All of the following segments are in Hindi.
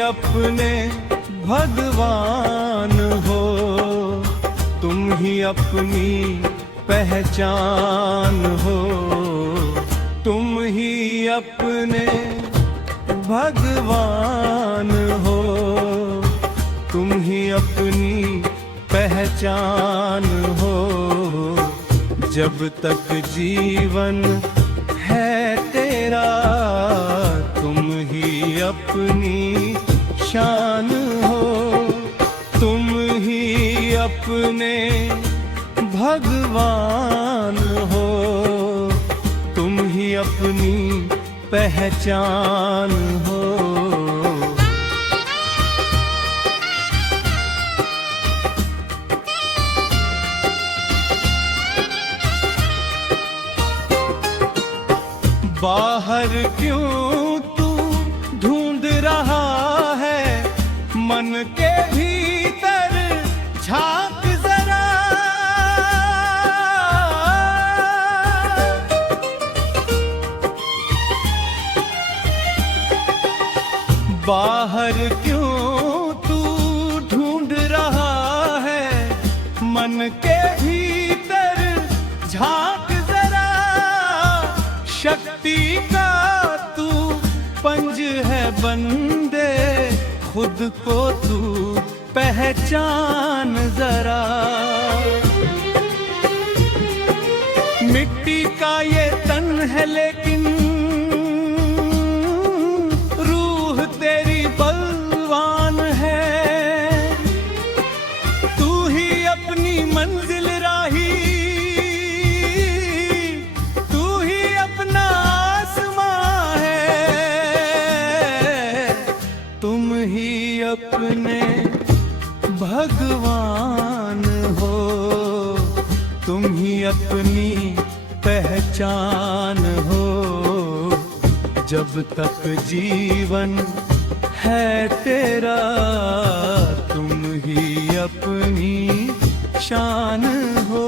अपने भगवान हो, तुम ही अपनी पहचान हो, तुम ही अपने भगवान हो, तुम ही अपनी पहचान हो। जब तक जीवन है तेरा, तुम ही अपनी शान हो, तुम ही अपने भगवान हो, तुम ही अपनी पहचान हो। बाहर क्यों तू ढूंढ रहा है, मन के भीतर झांक जरा। बाहर क्यों तू ढूंढ रहा है, मन के भीतर झांक जरा। शक्ति का तू पंज है बंदे, खुद को तू पहचान जरा। मिट्टी का ये तन है लेकिन रूह तेरी बलवान है। तू ही अपनी मंजिल राही, तू ही अपना आसमां है। तुम ही अपने भगवान हो, तुम ही अपनी पहचान हो। जब तक जीवन है तेरा, तुम ही अपनी शान हो।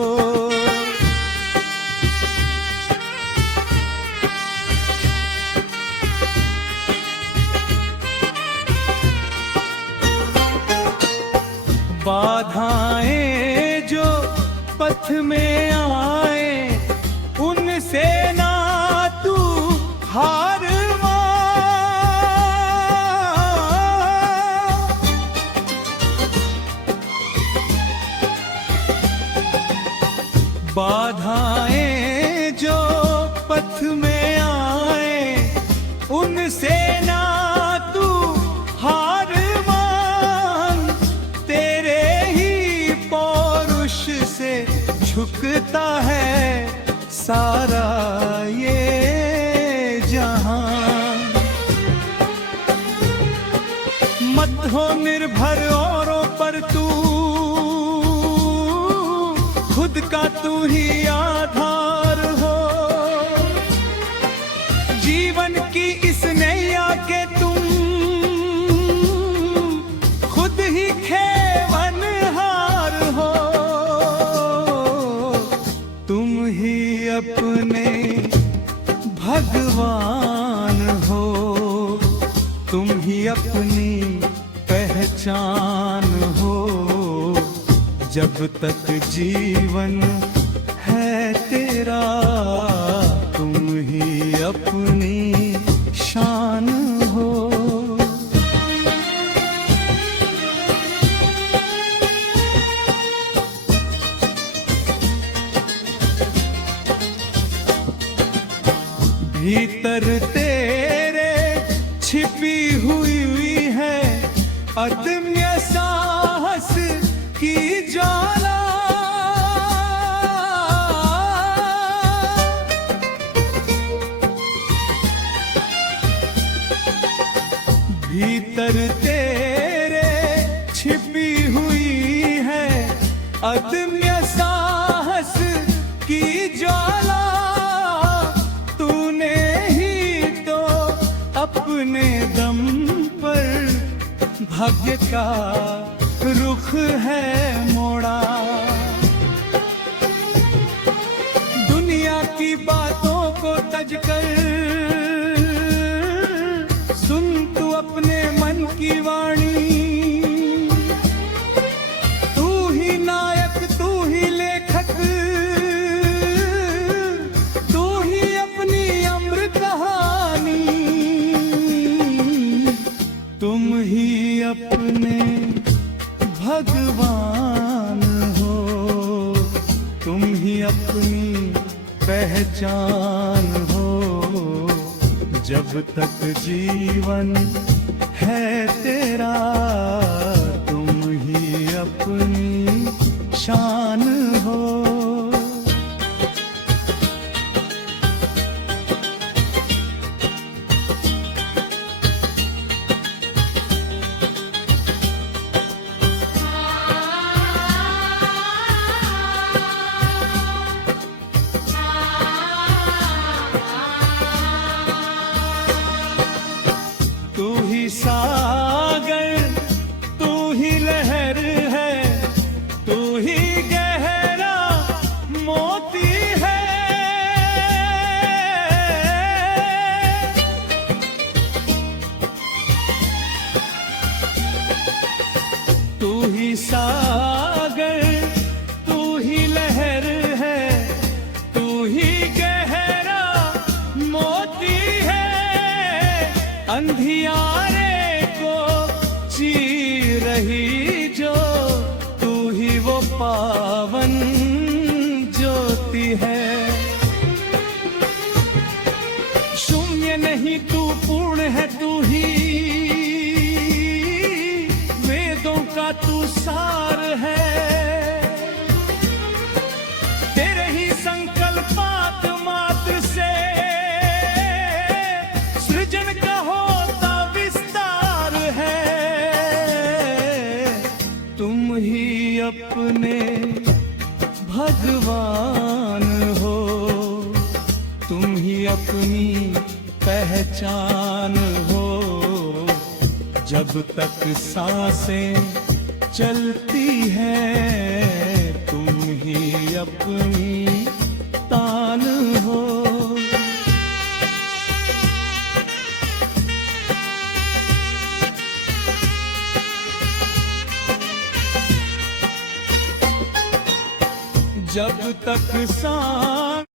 बाधाएं जो पथ में आए, उनसे ना तू हार मान। बाधाएं जो पथ में आए, उनसे ना तू हार मान। तेरे ही पौरुष से झुकता है सारा ये जहां। मत हो निर्भर औरों पर तू, खुद का तू ही आधार हो। जीवन की इस नैया के तुम खुद ही खेवनहार हो। तुम ही अपने भगवान हो, तुम ही अपनी पहचान हो। जब तक जीवन है तेरा, तुम ही अपनी शान हो। भीतर तेरे छिपी हुई है अदम्य साहस की ज्वाला। भीतर तेरे छिपी हुई है अदम्य साहस की ज्वाला। तूने ही तो अपने दम पर भाग्य का रुख है मोड़ा। दुनिया की बातों को तज कर सुन तू अपने मन की पहचान हो। जब तक जीवन है तेरा, तुम ही अपनी शान हो। तू ही सागर, तू ही लहर है, तू ही गहरा मोती है। तू ही सागर, तू ही लहर है, तू ही गहरा मोती है। अंधियारे को चीर रही जो, तू ही वो पावन ज्योति है। शून्य नहीं तू पूर्ण है, तू ही वेदों का तू सार है। तेरे ही संकल्पात मात्र से सृजन का होता विस्तार है। तुम ही अपने भगवान हो, तुम ही अपनी पहचान हो। जब तक सांसें चलती है, तुम ही अपनी तान हो। जब तक सांस